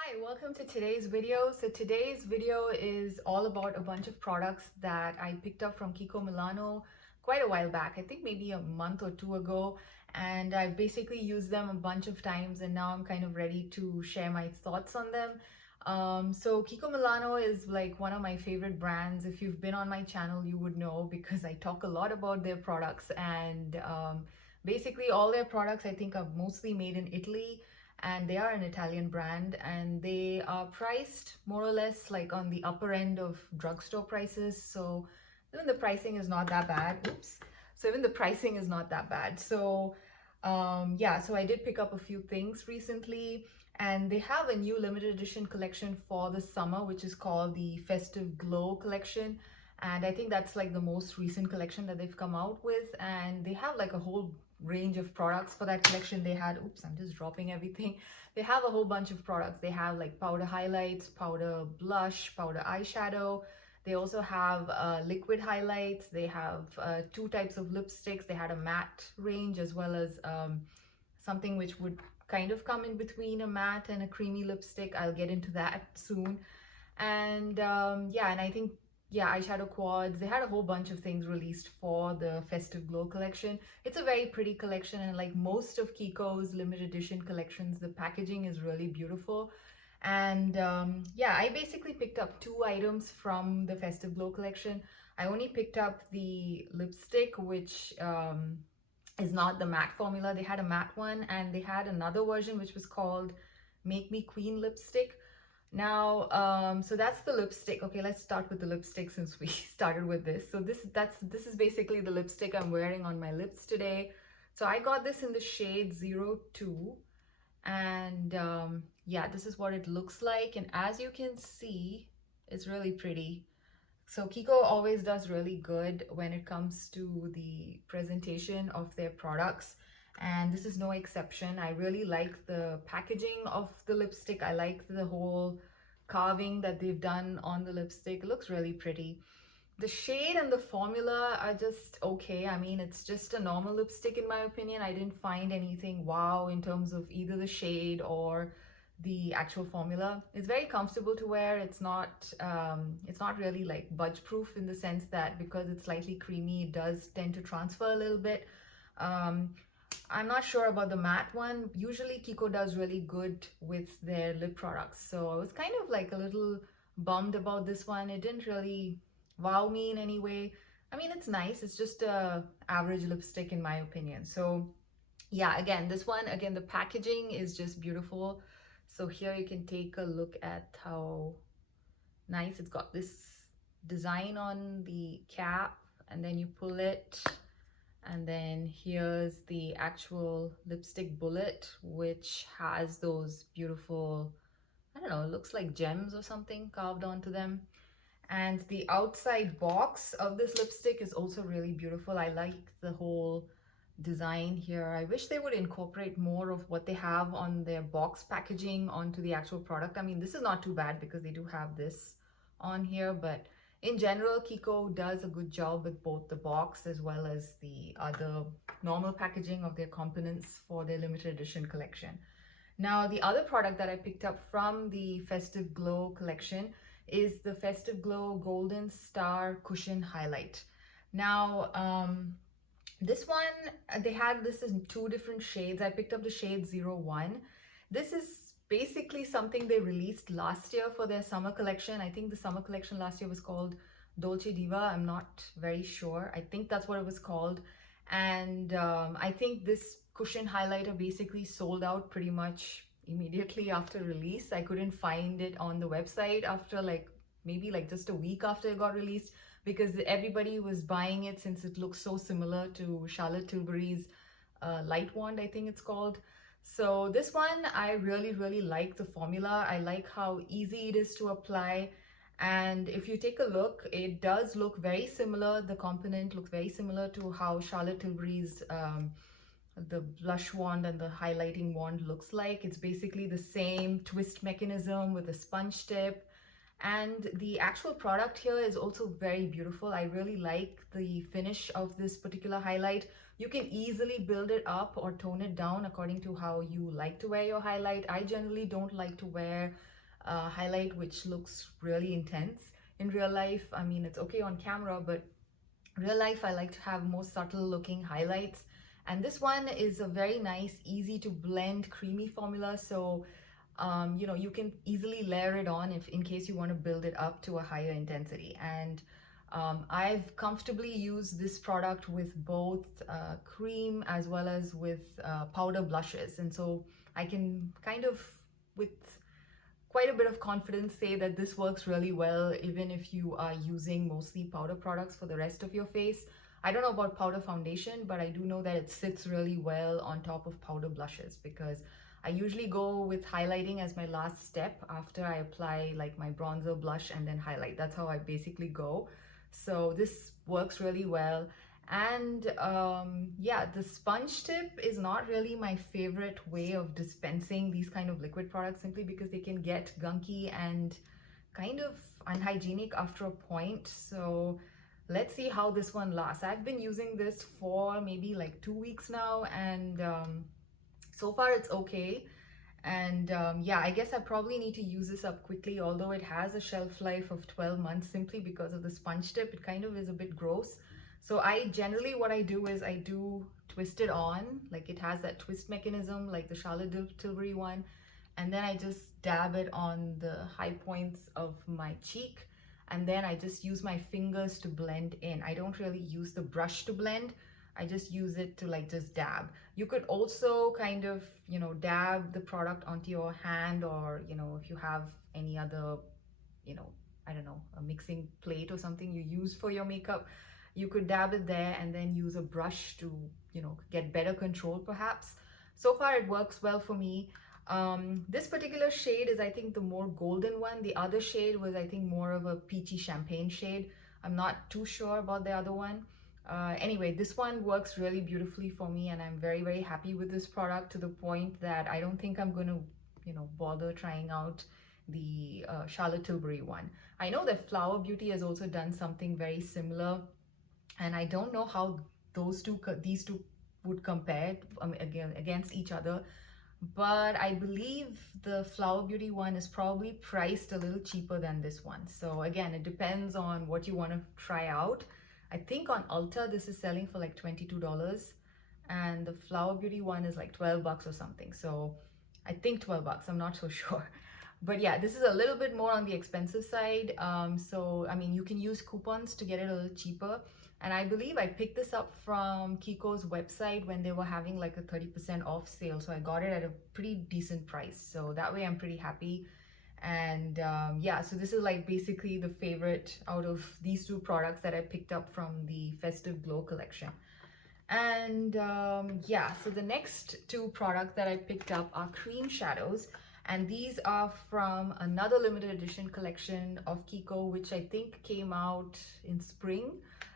Hi, welcome to today's video. So today's video is all about a bunch of products that I picked up from Kiko Milano quite a while back. I think maybe a month or two ago. And I've basically used them a bunch of times and now I'm kind of ready to share my thoughts on them. So Kiko Milano is like one of my favorite brands. If you've been on my channel, you would know because I talk a lot about their products and basically all their products I think are mostly made in Italy, and they are an Italian brand and they are priced more or less like on the upper end of drugstore prices. So even the pricing is not that bad. Oops. So even the pricing is not that bad. So yeah, so I did pick up a few things recently and they have a new limited edition collection for the summer, which is called the Festive Glow collection. And I think that's like the most recent collection that they've come out with. And they have like a whole range of products for that collection. They had, oops, I'm just dropping everything. They have a whole bunch of products. They have like powder highlights, powder blush, powder eyeshadow. They also have liquid highlights. They have two types of lipsticks. They had a matte range as well as something which would kind of come in between a matte and a creamy lipstick. I'll get into that soon. And yeah, and I think yeah, eyeshadow quads. They had a whole bunch of things released for the Festive Glow collection. It's a very pretty collection, and like most of Kiko's limited edition collections, the packaging is really beautiful. And yeah, I basically picked up two items from the Festive Glow collection. I only picked up the lipstick, which is not the matte formula. They had a matte one, and they had another version which was called Make Me Queen lipstick. Now, so that's the lipstick. Okay, let's start with the lipstick since we started with this. So this is basically the lipstick I'm wearing on my lips today. So I got this in the shade 02, and yeah, this is what it looks like. And as you can see, it's really pretty. So Kiko always does really good when it comes to the presentation of their products, and this is no exception. I really like the packaging of the lipstick. I like the whole carving that they've done on the lipstick. It looks really pretty. The shade and the formula are just okay. I mean, it's just a normal lipstick in my opinion. I didn't find anything wow in terms of either the shade or the actual formula. It's very comfortable to wear. It's not really like budge proof in the sense that because it's slightly creamy, it does tend to transfer a little bit. Um, I'm not sure about the matte one. Usually Kiko does really good with their lip products. So I was kind of like a little bummed about this one. It didn't really wow me in any way. I mean, it's nice. It's just a average lipstick in my opinion. So yeah, again, this one, again, the packaging is just beautiful. So here you can take a look at how nice it's got this design on the cap, and then you pull it, and then here's the actual lipstick bullet, which has those beautiful, I don't know, it looks like gems or something carved onto them. And the outside box of this lipstick is also really beautiful. I like the whole design here. I wish they would incorporate more of what they have on their box packaging onto the actual product. I mean, this is not too bad because they do have this on here, but in general, Kiko does a good job with both the box as well as the other normal packaging of their components for their limited edition collection. Now, the other product that I picked up from the Festive Glow collection is the Festive Glow Golden Star Cushion Highlight. Now, this one, they had this in two different shades. I picked up the shade 01. This is basically something they released last year for their summer collection. I think the summer collection last year was called Dolce Diva. I'm not very sure. I think that's what it was called. And I think this cushion highlighter basically sold out pretty much immediately after release. I couldn't find it on the website after like maybe like just a week after it got released because everybody was buying it since it looks so similar to Charlotte Tilbury's Light Wand, I think it's called. So this one, I really like the formula. I like how easy it is to apply. And if you take a look, it does look very similar. The component looks very similar to how Charlotte Tilbury's the blush wand and the highlighting wand looks like. It's basically the same twist mechanism with a sponge tip. And the actual product here is also very beautiful. I really like the finish of this particular highlight. You can easily build it up or tone it down according to how you like to wear your highlight. I generally don't like to wear highlight which looks really intense in real life. I mean, it's okay on camera, but real life I like to have more subtle looking highlights. And this one is a very nice, easy to blend, creamy formula. So you know, you can easily layer it on if in case you want to build it up to a higher intensity. And I've comfortably used this product with both cream as well as with powder blushes. And so I can kind of, with quite a bit of confidence, say that this works really well even if you are using mostly powder products for the rest of your face. I don't know about powder foundation, but I do know that it sits really well on top of powder blushes, because I usually go with highlighting as my last step after I apply like my bronzer, blush, and then highlight. That's how I basically go. So this works really well. And yeah, the sponge tip is not really my favorite way of dispensing these kind of liquid products, simply because they can get gunky and kind of unhygienic after a point. So let's see how this one lasts. I've been using this for maybe like 2 weeks now, and so far it's okay. And yeah, I guess I probably need to use this up quickly, although it has a shelf life of 12 months simply because of the sponge tip. It kind of is a bit gross. So I generally, what I do is I do twist it on, like it has that twist mechanism like the Charlotte Tilbury one, and then I just dab it on the high points of my cheek, and then I just use my fingers to blend in. I don't really use the brush to blend. I just use it to like just dab. You could also kind of, you know, dab the product onto your hand, or, you know, if you have any other, you know, I don't know, a mixing plate or something you use for your makeup, you could dab it there and then use a brush to, you know, get better control perhaps. So far it works well for me. This particular shade is, I think, the more golden one. The other shade was, I think, more of a peachy champagne shade. I'm not too sure about the other one. Anyway, this one works really beautifully for me, and I'm very, very happy with this product, to the point that I don't think I'm going to, you know, bother trying out the Charlotte Tilbury one. I know that Flower Beauty has also done something very similar, and I don't know how these two would compare again against each other, but I believe the Flower Beauty one is probably priced a little cheaper than this one. So again, it depends on what you want to try out. I think on Ulta this is selling for like $22, and the Flower Beauty one is like 12 bucks or something. So I think 12 bucks, I'm not so sure. But yeah, this is a little bit more on the expensive side. So I mean, you can use coupons to get it a little cheaper. And I believe I picked this up from Kiko's website when they were having like a 30% off sale. So I got it at a pretty decent price. So that way I'm pretty happy. And yeah, so this is like basically the favorite out of these two products that I picked up from the Festive Glow collection. And yeah, so the next two products that I picked up are cream shadows. And these are from another limited edition collection of Kiko, which I think came out in spring.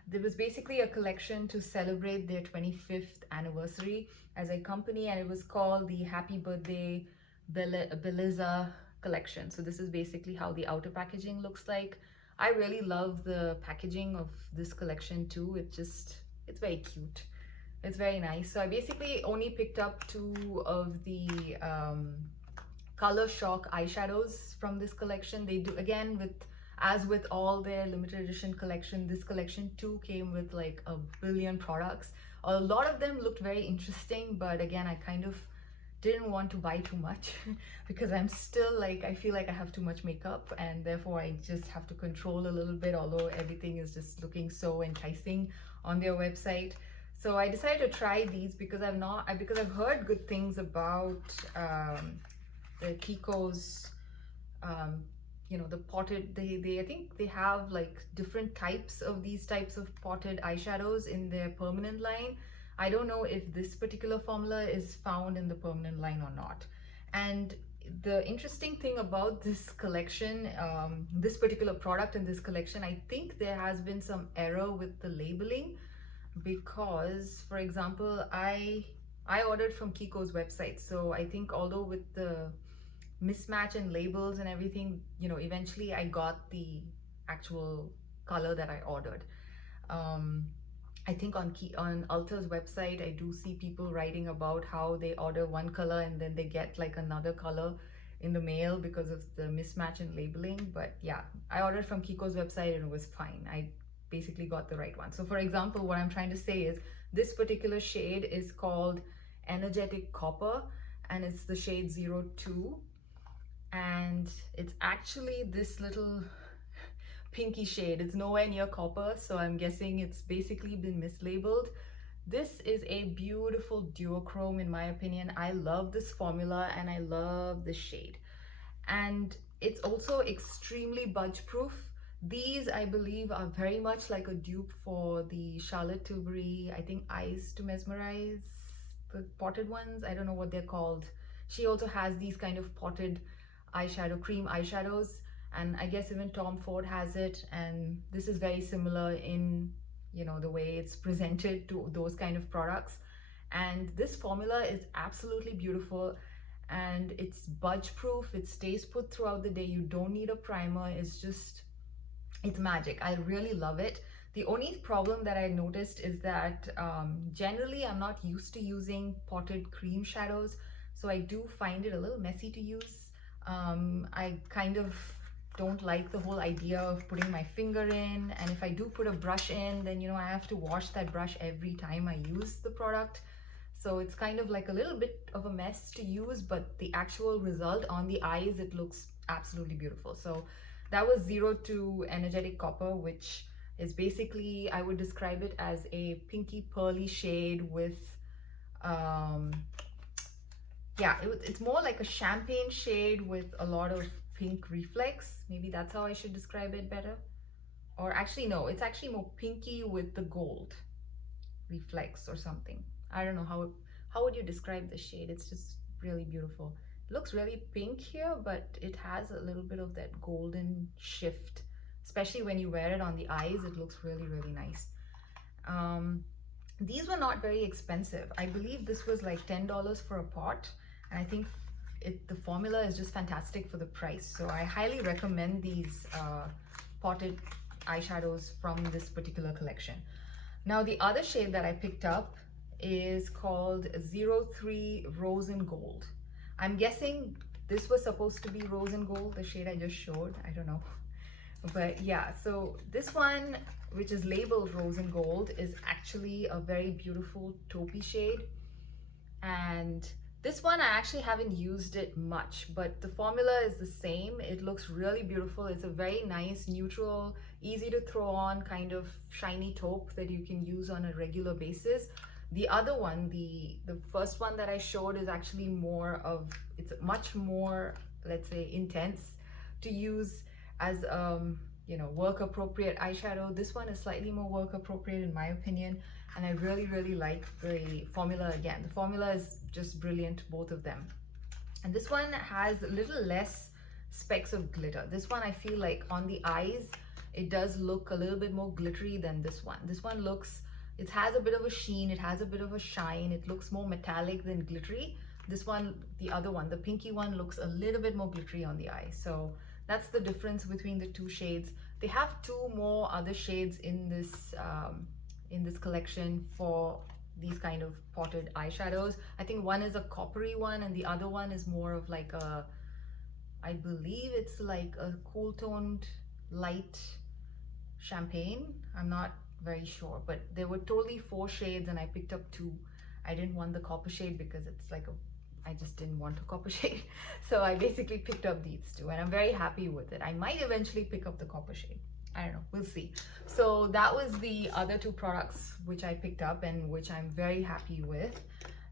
There was basically a collection to celebrate their 25th anniversary as a company, and it was called the Happy Birthday Bellezza collection. So this is basically how the outer packaging looks like. I really love the packaging of this collection too. It's very cute. It's very nice. So I basically only picked up two of the Color Shock eyeshadows from this collection. They do, again, as with all their limited edition collection, this collection too came with like a billion products. A lot of them looked very interesting, but again, I kind of didn't want to buy too much because I'm still like, I feel like I have too much makeup, and therefore I just have to control a little bit, although everything is just looking so enticing on their website. So I decided to try these because I've heard good things about the Kiko's you know, the potted, I think they have like different types of these types of potted eyeshadows in their permanent line. I don't know if this particular formula is found in the permanent line or not. And the interesting thing about this collection, this particular product in this collection, I think there has been some error with the labeling, because, for example, I ordered from Kiko's website. So I think, although with the mismatch in labels and everything, you know, eventually I got the actual color that I ordered. I think on Ulta's website, I do see people writing about how they order one color and then they get like another color in the mail because of the mismatch in labeling. But yeah, I ordered from Kiko's website and it was fine. I basically got the right one. So for example, what I'm trying to say is this particular shade is called Energetic Copper and it's the shade 02, and it's actually this little pinky shade. It's nowhere near copper, so I'm guessing it's basically been mislabeled. This is a beautiful duochrome in my opinion. I love this formula and I love this shade. And it's also extremely budge proof. These, I believe, are very much like a dupe for the Charlotte Tilbury, I think, Eyes to Mesmerize, the potted ones. I don't know what they're called. She also has these kind of potted eyeshadow, cream eyeshadows, and I guess even Tom Ford has it, and this is very similar in, you know, the way it's presented to those kind of products. And this formula is absolutely beautiful and it's budge proof. It stays put throughout the day. You don't need a primer. It's magic. I really love it. The only problem that I noticed is that generally I'm not used to using potted cream shadows, so I do find it a little messy to use. I kind of don't like the whole idea of putting my finger in, and if I do put a brush in, then, you know, I have to wash that brush every time I use the product. So it's kind of like a little bit of a mess to use, but the actual result on the eyes, it looks absolutely beautiful. So that was 02 Energetic Copper, which is basically, I would describe it as a pinky pearly shade with yeah, it's more like a champagne shade with a lot of pink reflex. Maybe that's how I should describe it better. Or actually, no, it's actually more pinky with the gold reflex or something. I don't know how would you describe the shade. It's just really beautiful. It looks really pink here, but it has a little bit of that golden shift, especially when you wear it on the eyes. It looks really, really nice. These were not very expensive. I believe this was like $10 for a pot, and I think the formula is just fantastic for the price. So I highly recommend these potted eyeshadows from this particular collection. Now the other shade that I picked up is called 03 Rose and Gold. I'm guessing this was supposed to be rose and gold, the shade I just showed. I don't know. But yeah, so this one, which is labeled rose and gold, is actually a very beautiful taupey shade. And this one, I actually haven't used it much, but the formula is the same. It looks really beautiful. It's a very nice, neutral, easy to throw on kind of shiny taupe that you can use on a regular basis. The other one, the first one that I showed, is actually more of, it's much more, let's say, intense to use as you know, work appropriate eyeshadow. This one is slightly more work appropriate in my opinion, and I really, really like the formula. Again, the formula is just brilliant, both of them. And this one has a little less specks of glitter. This one, I feel like on the eyes, it does look a little bit more glittery than this one. This one looks, it has a bit of a sheen, it has a bit of a shine, it looks more metallic than glittery. This one, the other one, the pinky one, looks a little bit more glittery on the eye. So that's the difference between the two shades. They have two more other shades in this collection for these kind of potted eyeshadows. I think one is a coppery one and the other one is more of like a, I believe it's like a cool toned light champagne. I'm not very sure, but there were totally 4 shades and I picked up 2. I didn't want the copper shade because it's like I just didn't want a copper shade. So I basically picked up these 2 and I'm very happy with it. I might eventually pick up the copper shade. I don't know, we'll see. So that was the other 2 products which I picked up and which I'm very happy with.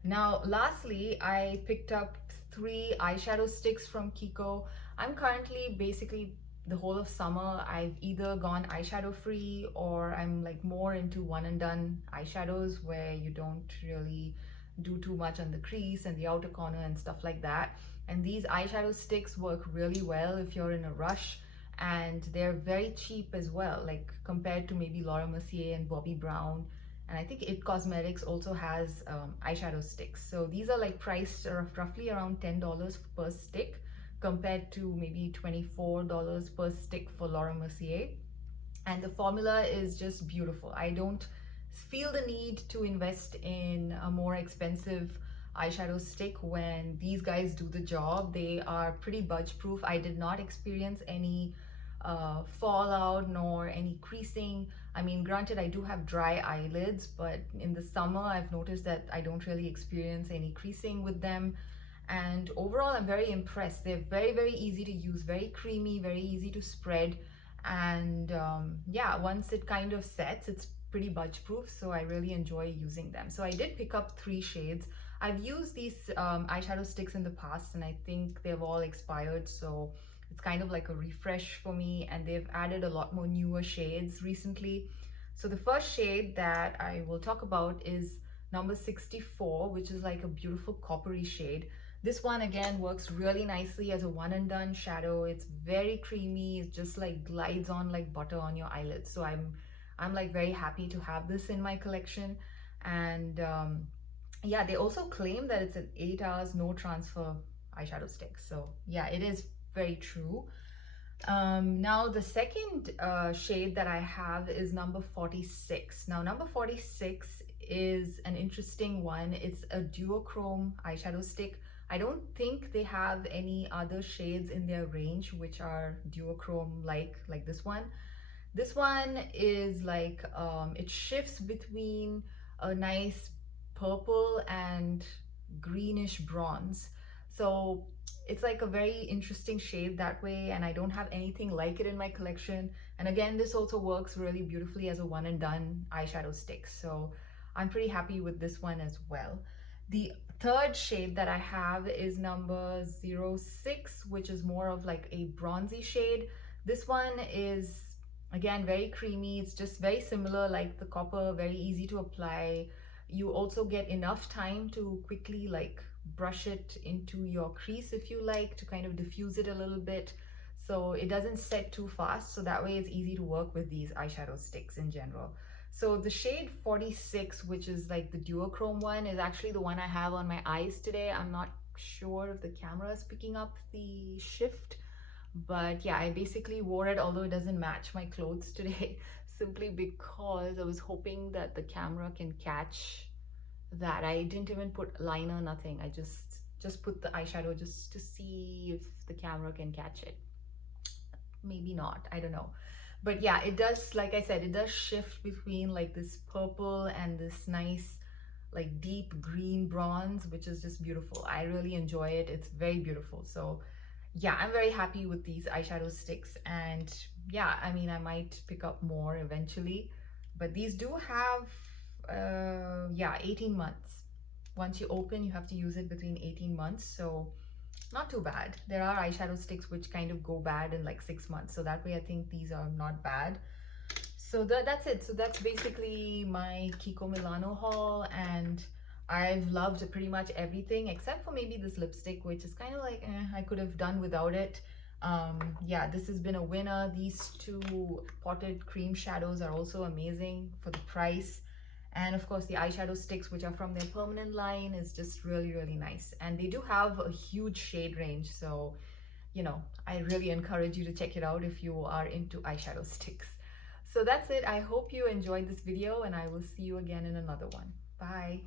Now, lastly, I picked up 3 eyeshadow sticks from Kiko. I'm currently basically the whole of summer, I've either gone eyeshadow free or I'm like more into one and done eyeshadows where you don't really do too much on the crease and the outer corner and stuff like that. And these eyeshadow sticks work really well if you're in a rush, and they're very cheap as well, like compared to maybe Laura Mercier and Bobbi Brown. And I think It Cosmetics also has eyeshadow sticks. So these are like priced roughly around $10 per stick, compared to maybe $24 per stick for Laura Mercier. And the formula is just beautiful. I don't feel the need to invest in a more expensive eyeshadow stick when these guys do the job. They are pretty budge proof. I did not experience any fallout nor any creasing. I mean, granted, I do have dry eyelids, but in the summer I've noticed that I don't really experience any creasing with them. And overall, I'm very impressed. They're very, very easy to use, very creamy, very easy to spread. And yeah, once it kind of sets, it's pretty budge proof, so I really enjoy using them. So I did pick up 3 shades. I've used these eyeshadow sticks in the past, and I think they've all expired, so it's kind of like a refresh for me, and they've added a lot more newer shades recently. So the first shade that I will talk about is number 64, which is like a beautiful coppery shade. This one again works really nicely as a one and done shadow. It's very creamy. It just like glides on like butter on your eyelids. So I'm like very happy to have this in my collection. And yeah, they also claim that it's an 8 hours no transfer eyeshadow stick. So yeah, it is very true. Now the second shade that I have is number 46. Now number 46 is an interesting one. It's a duochrome eyeshadow stick. I don't think they have any other shades in their range which are duochrome like this one. This one is like it shifts between a nice purple and greenish bronze. So it's like a very interesting shade that way, and I don't have anything like it in my collection. And again, this also works really beautifully as a one and done eyeshadow stick. So I'm pretty happy with this one as well. The third shade that I have is number 06, which is more of like a bronzy shade. This one is again very creamy. It's just very similar like the copper, very easy to apply. You also get enough time to quickly like brush it into your crease if you like, to kind of diffuse it a little bit, so it doesn't set too fast, so that way it's easy to work with these eyeshadow sticks in general. So the shade 46, which is like the duochrome one, is actually the one I have on my eyes today. I'm not sure if the camera is picking up the shift, but yeah, I basically wore it, although it doesn't match my clothes today, simply because I was hoping that the camera can catch that. I didn't even put liner, nothing. I just put the eyeshadow just to see if the camera can catch it. Maybe not, I don't know. But yeah, it does, like I said, it does shift between like this purple and this nice like deep green bronze, which is just beautiful. I really enjoy it. It's very beautiful. So yeah, I'm very happy with these eyeshadow sticks, and yeah, I mean, I might pick up more eventually, but these do have yeah, 18 months. Once you open, you have to use it between 18 months, so not too bad. There are eyeshadow sticks which kind of go bad in like 6 months, so that way I think these are not bad. So that's it. So that's basically my Kiko Milano haul, and I've loved pretty much everything except for maybe this lipstick, which is kind of like I could have done without it. Yeah, this has been a winner. These 2 potted cream shadows are also amazing for the price. And of course the eyeshadow sticks, which are from their permanent line, is just really, really nice. And they do have a huge shade range, so you know, I really encourage you to check it out if you are into eyeshadow sticks. So that's it. I hope you enjoyed this video, and I will see you again in another one. Bye.